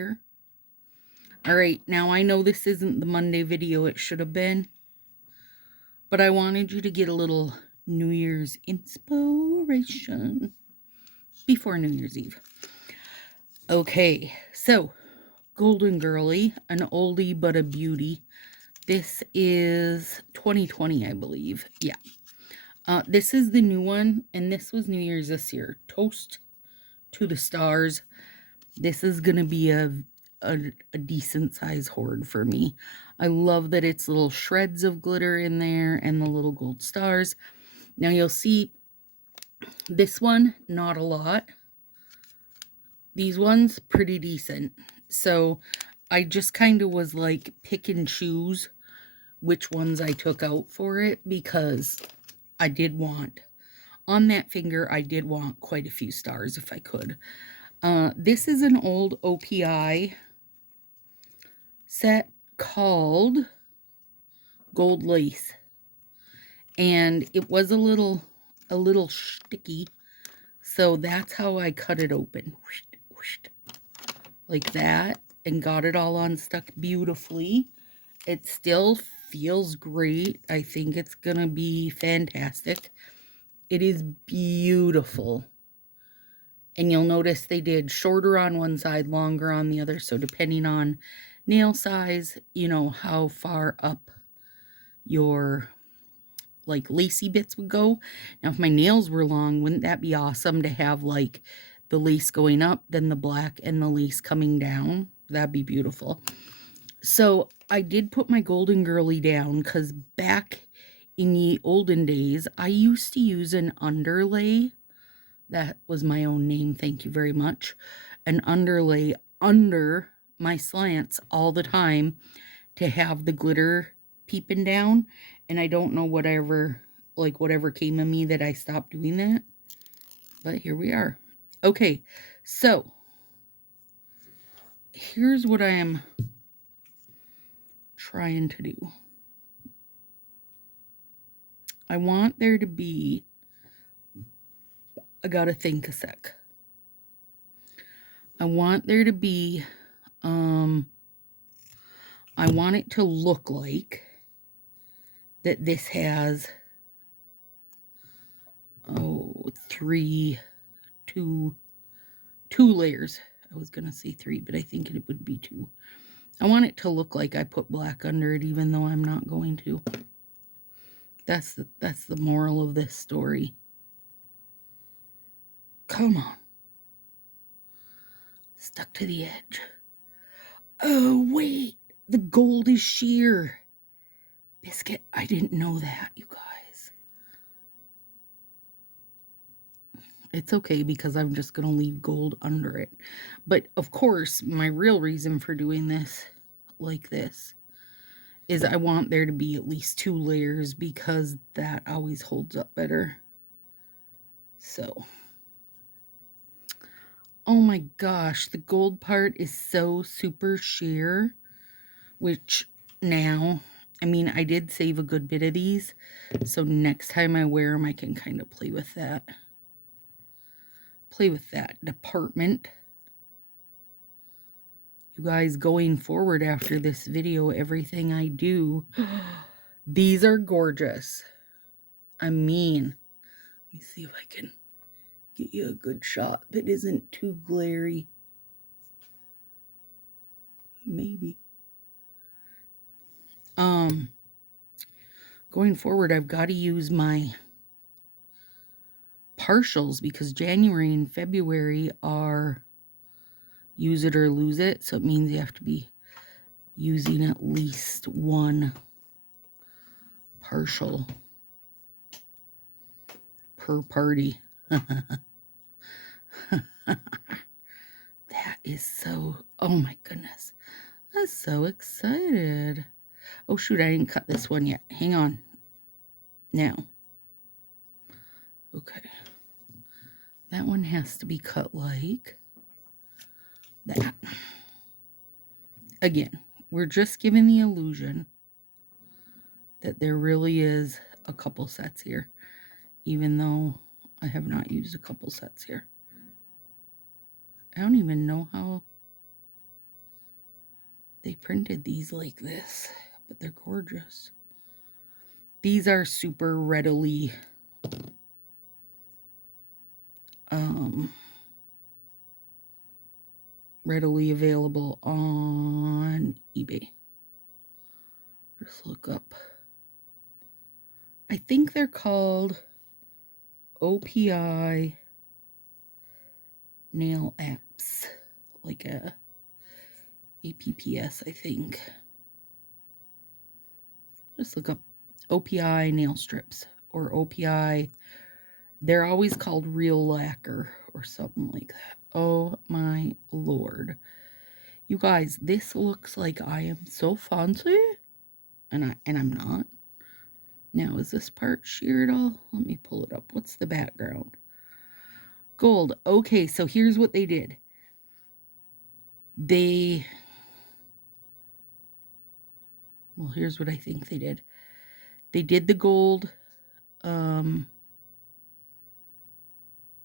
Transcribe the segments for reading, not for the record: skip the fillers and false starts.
there. All right, now I know this isn't the Monday video it should have been, but I wanted you to get a little New Year's inspiration before New Year's Eve. Okay, so Golden Girly, an oldie but a beauty. This is 2020, I believe. Yeah. This is the new one, and this was New Year's this year. Toast to the Stars. This is going to be a decent size hoard for me. I love that it's little shreds of glitter in there and the little gold stars. Now you'll see this one, not a lot. These ones, pretty decent. So I just kind of was like pick and choose which ones I took out for it, because I did want, on that finger, I did want quite a few stars if I could. This is an old OPI set called Gold Lace, and it was a little sticky, so that's how I cut it open, like that, and got it all unstuck beautifully. It still feels great. I think it's gonna be fantastic. It is beautiful. And you'll notice they did shorter on one side, longer on the other. So depending on nail size, you know, how far up your like lacy bits would go. Now, if my nails were long, wouldn't that be awesome to have like the lace going up, then the black and the lace coming down? That'd be beautiful. So I did put my Golden Girly down because back in the olden days, I used to use an underlay. That was my own name, thank you very much. An underlay under my slants all the time to have the glitter peeping down. And I don't know whatever came of me that I stopped doing that. But here we are. Okay, so here's what I am trying to do. I want there to be, I gotta think a sec. I want there to be, I want it to look like that this has, two layers. I was gonna say 3, but I think it would be 2. I want it to look like I put black under it, even though I'm not going to. That's the moral of this story. Come on. Stuck to the edge. Oh, wait. The gold is sheer. Biscuit, I didn't know that, you guys. It's okay because I'm just going to leave gold under it. But, of course, my real reason for doing this like this is I want there to be at least 2 layers because that always holds up better. So, oh my gosh, the gold part is so super sheer, which now, I mean, I did save a good bit of these, so next time I wear them, I can kind of play with that. Play with that department. You guys, going forward after this video, everything I do, these are gorgeous. I mean, let me see if I can get you a good shot that isn't too glary. Maybe. Going forward, I've got to use my partials because January and February are use it or lose it. So it means you have to be using at least 1 partial per party. That is so, oh my goodness. I'm so excited. Oh shoot, I didn't cut this one yet. Hang on. Now. Okay. That one has to be cut like that. Again, we're just giving the illusion that there really is a couple sets here, even though I have not used a couple sets here. I don't even know how. printed these like this, but they're gorgeous. These are super readily readily available on eBay. Just look up. I think they're called OPI nail apps, like a APPS, I think. Just look up OPI nail strips or OPI. They're always called real lacquer or something like that. Oh my Lord. You guys, this looks like I am so fancy. And I'm not. Now, is this part sheared all? Let me pull it up. What's the background? Gold. Okay, so here's what they did. Well, here's what I think they did. They did the gold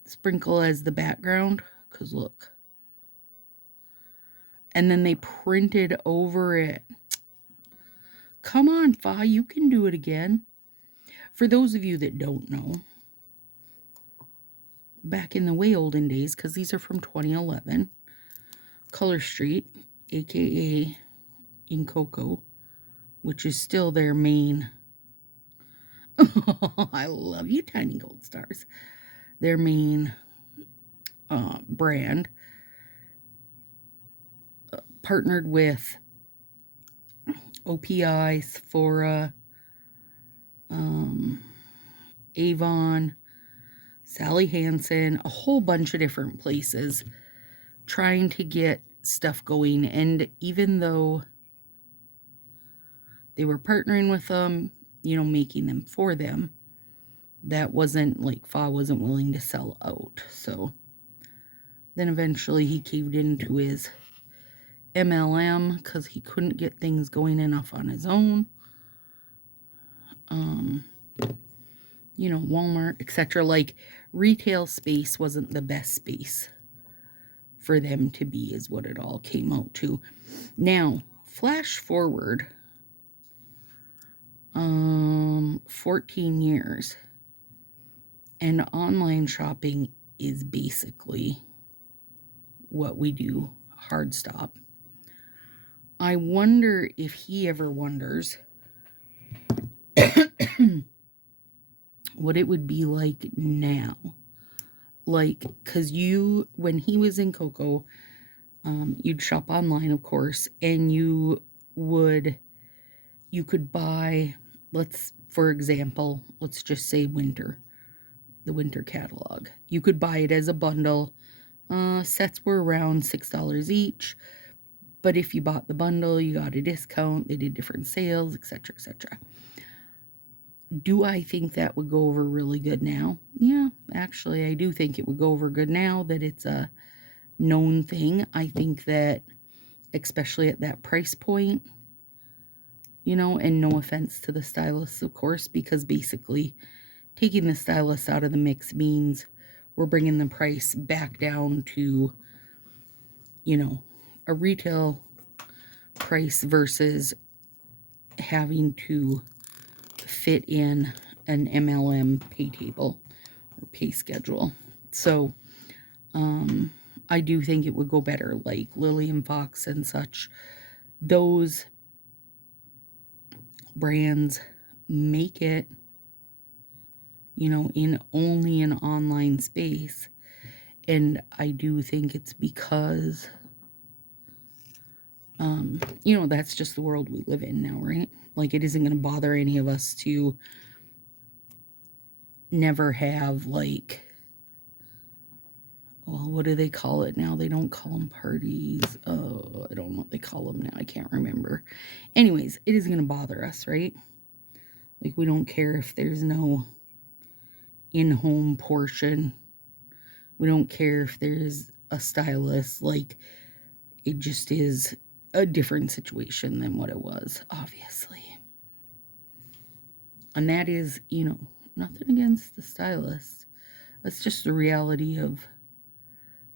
sprinkle as the background, because look. And then they printed over it. Come on, Fa, you can do it again. For those of you that don't know, back in the way olden days, because these are from 2011, Color Street, aka in Cocoa, which is still their main. I love you, Tiny Gold Stars. Their main brand partnered with OPI, Sephora, Avon, Sally Hansen, a whole bunch of different places trying to get stuff going. And even though they were partnering with them, you know, making them for them, that wasn't like Fa wasn't willing to sell out. So then eventually he caved into his MLM because he couldn't get things going enough on his own. You know, Walmart, etc. Like, retail space wasn't the best space for them to be, is what it all came out to. Now, flash forward 14 years, and online shopping is basically what we do, hard stop. I wonder if he ever wonders what it would be like now. Like, because when he was in Cocoa, you'd shop online, of course, and you could buy, for example, let's just say the winter catalog. You could buy it as a bundle. Sets were around $6 each, but if you bought the bundle, you got a discount. They did different sales, etc., etc. Do I think that would go over really good now? Yeah, actually, I do think it would go over good now that it's a known thing. I think that, especially at that price point, you know, and no offense to the stylists, of course, because basically taking the stylists out of the mix means we're bringing the price back down to, you know, a retail price versus having to fit in an MLM pay table or pay schedule. So I do think it would go better, like Lillian Fox and such. Those brands make it, you know, in only an online space. And I do think it's because, you know, that's just the world we live in now, right? Like, it isn't going to bother any of us to never have, like, well, what do they call it now? They don't call them parties. Oh, I don't know what they call them now. I can't remember. Anyways, it isn't going to bother us, right? Like, we don't care if there's no in-home portion. We don't care if there's a stylist. Like, it just is a different situation than what it was, obviously. And that is, you know, nothing against the stylist. That's just the reality of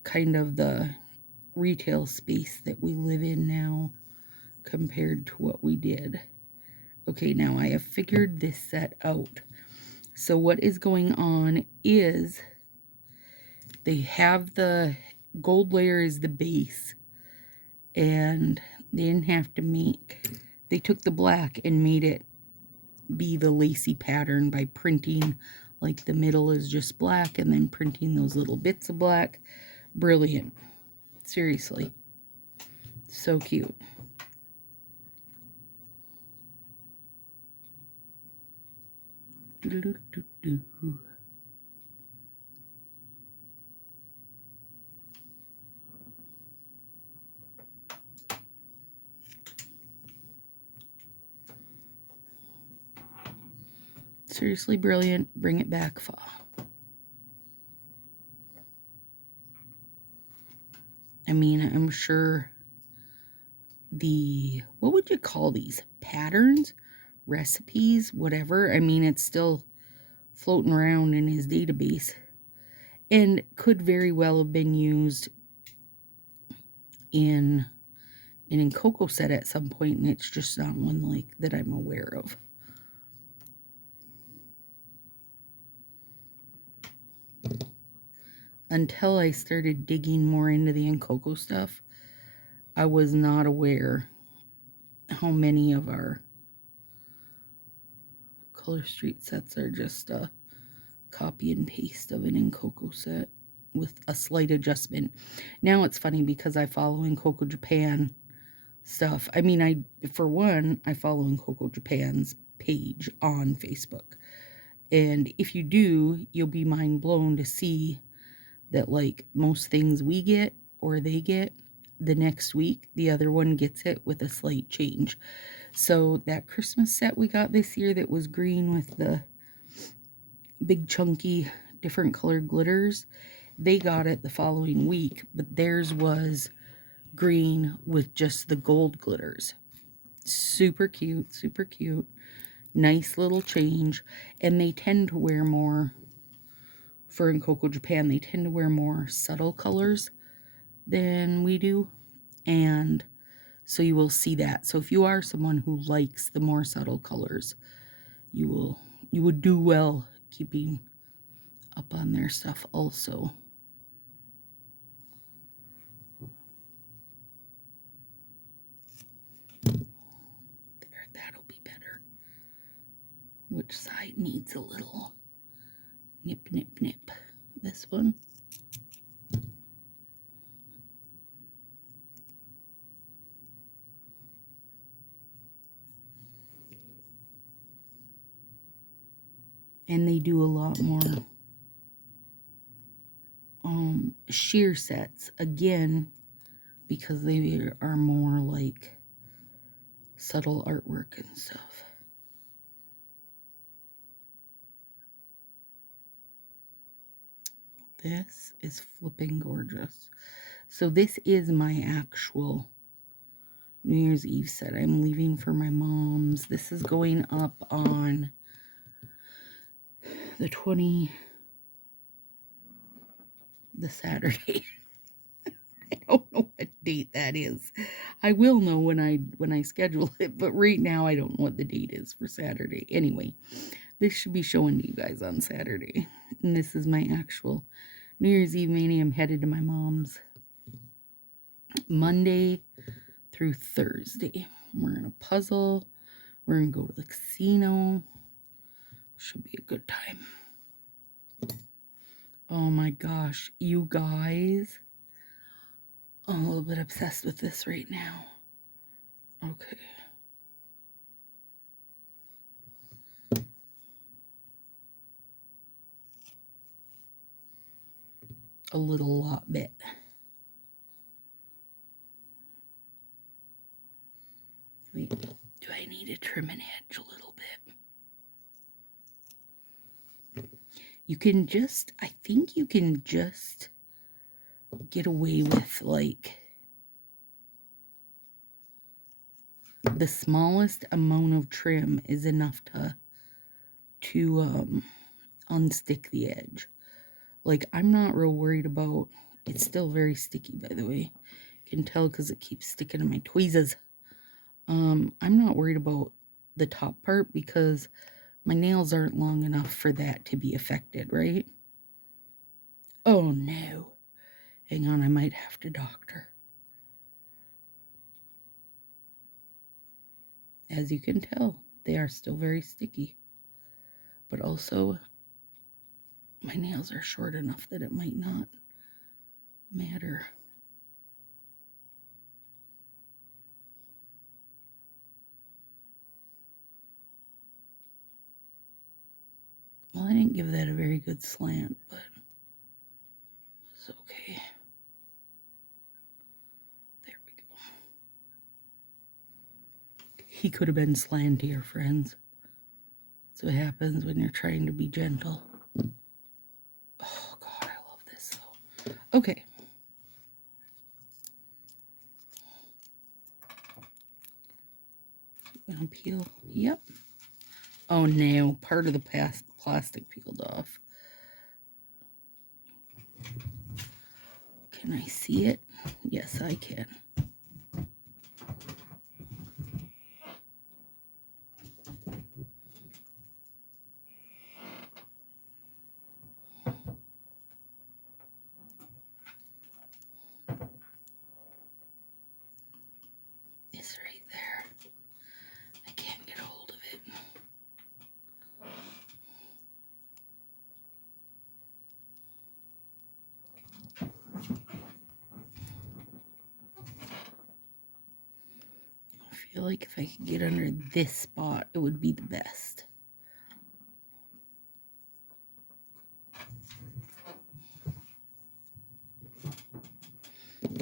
kind of the retail space that we live in now. compared to what we did. Okay, now I have figured this set out. So what is going on is they have the gold layer is the base, and they didn't have to they took the black and made it be the lacy pattern by printing, like the middle is just black and then printing those little bits of black. Brilliant. Seriously. So cute. Doo-doo-doo-doo. Seriously brilliant. Bring it back, fall. I mean, I'm sure what would you call these? Patterns? Recipes? Whatever. I mean, it's still floating around in his database and could very well have been used in Cocoa set at some point, and it's just not one like that I'm aware of. Until I started digging more into the Cocoa stuff, I was not aware how many of our Color Street sets are just a copy and paste of an Cocoa set with a slight adjustment. Now it's funny because I follow Cocoa Japan stuff. I mean, for one, I follow Cocoa Japan's page on Facebook. And if you do, you'll be mind blown to see that, like, most things we get or they get, the next week, the other one gets it with a slight change. So that Christmas set we got this year that was green with the big chunky different colored glitters, they got it the following week, but theirs was green with just the gold glitters. Super cute, super cute. Nice little change. And they tend to wear more, for Cocoa Japan, they tend to wear more subtle colors than we do. And so you will see that. So if you are someone who likes the more subtle colors, you would do well keeping up on their stuff also. There, that'll be better. Which side needs a little nip, nip, nip? This one? And they do a lot more sheer sets, again, because they are more like subtle artwork and stuff. This is flipping gorgeous. So this is my actual New Year's Eve set. I'm leaving for my mom's. This is going up on the Saturday. I don't know what date that is. I will know when I schedule it, but right now I don't know what the date is for Saturday. Anyway, this should be showing to you guys on Saturday. And this is my actual New Year's Eve mania. I'm headed to my mom's Monday through Thursday. We're gonna puzzle. We're gonna go to the casino. Should be a good time. Oh my gosh, you guys. I'm a little bit obsessed with this right now. Okay. A lot bit. Wait, do I need to trim an edge a little bit? You can just, I think you can just get away with, like, the smallest amount of trim is enough to unstick the edge. Like, I'm not real worried about, it's still very sticky, by the way. You can tell because it keeps sticking to my tweezers. I'm not worried about the top part because my nails aren't long enough for that to be affected, right? Oh no. Hang on, I might have to doctor. As you can tell, they are still very sticky. But also, my nails are short enough that it might not matter. Well, I didn't give that a very good slant, but it's okay. There we go. He could have been slantier, friends. That's what happens when you're trying to be gentle. Oh, God, I love this, though. Okay. Gonna peel. Yep. Oh, no. Part of the plastic peeled off. Can I see it? Yes, I can. It's right there. I can't get a hold of it. I feel like if I could get under this spot, it would be the best.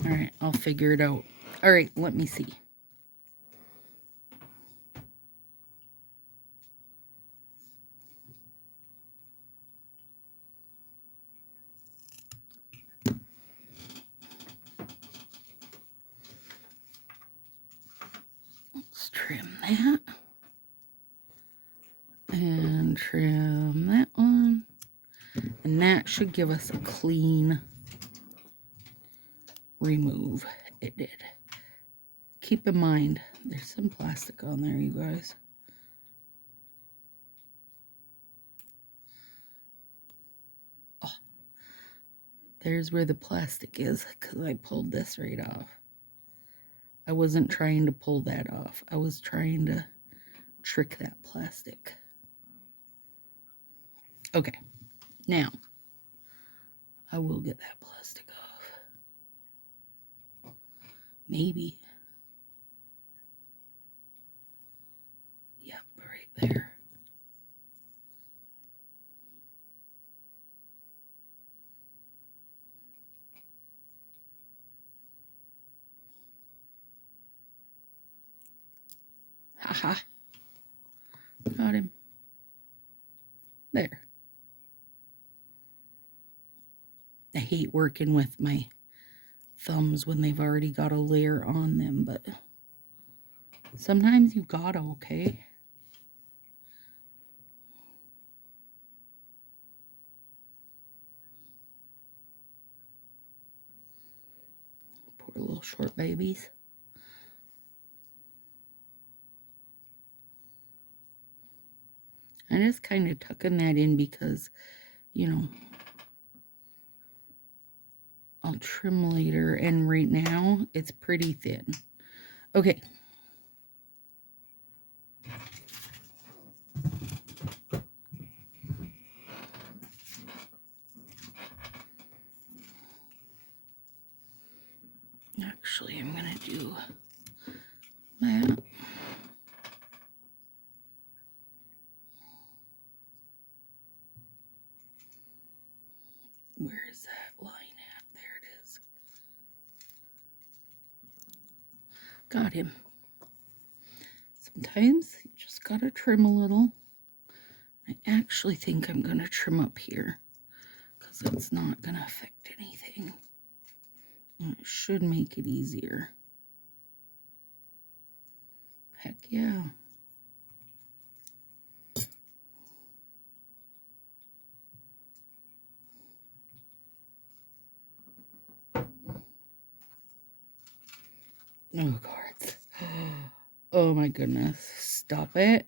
All right, I'll figure it out. All right, let me see. Let's trim that. And trim that one. And that should give us a clean remove. It did. Keep in mind, there's some plastic on there, you guys. Oh, there's where the plastic is, because I pulled this right off. I wasn't trying to pull that off. I was trying to trick that plastic. Okay, now I will get that plastic off. Maybe. Yep, right there. Haha. Got him. There. I hate working with my thumbs when they've already got a layer on them, but sometimes you gotta, okay? Poor little short babies. I'm just kind of tucking that in because, you know, I'll trim later, and right now it's pretty thin. Okay. Actually, I'm going to do that. Where is that line at? There it is. Got him. Sometimes you just gotta trim a little. I actually think I'm gonna trim up here because it's not gonna affect anything. And it should make it easier. Heck yeah. Oh, cards. Oh my goodness. Stop it.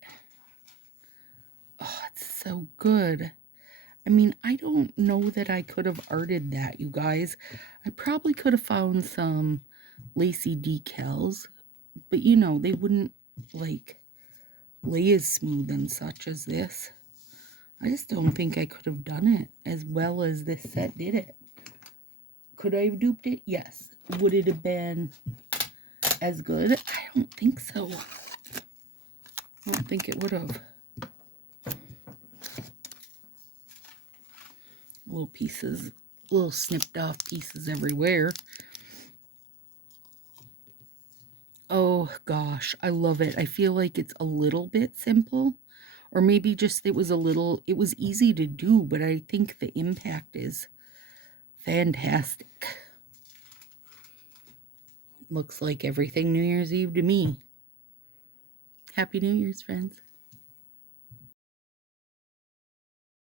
Oh, it's so good. I mean, I don't know that I could have arted that, you guys. I probably could have found some lacy decals, but you know, they wouldn't like lay as smooth and such as this. I just don't think I could have done it as well as this set did it. Could I have duped it? Yes. Would it have been as good? I don't think so. I don't think it would have. Little pieces, little snipped off pieces everywhere. Oh gosh, I love it. I feel like it's a little bit simple, or maybe just it was easy to do, but I think the impact is fantastic. Looks like everything New Year's Eve to me. Happy New Year's, friends.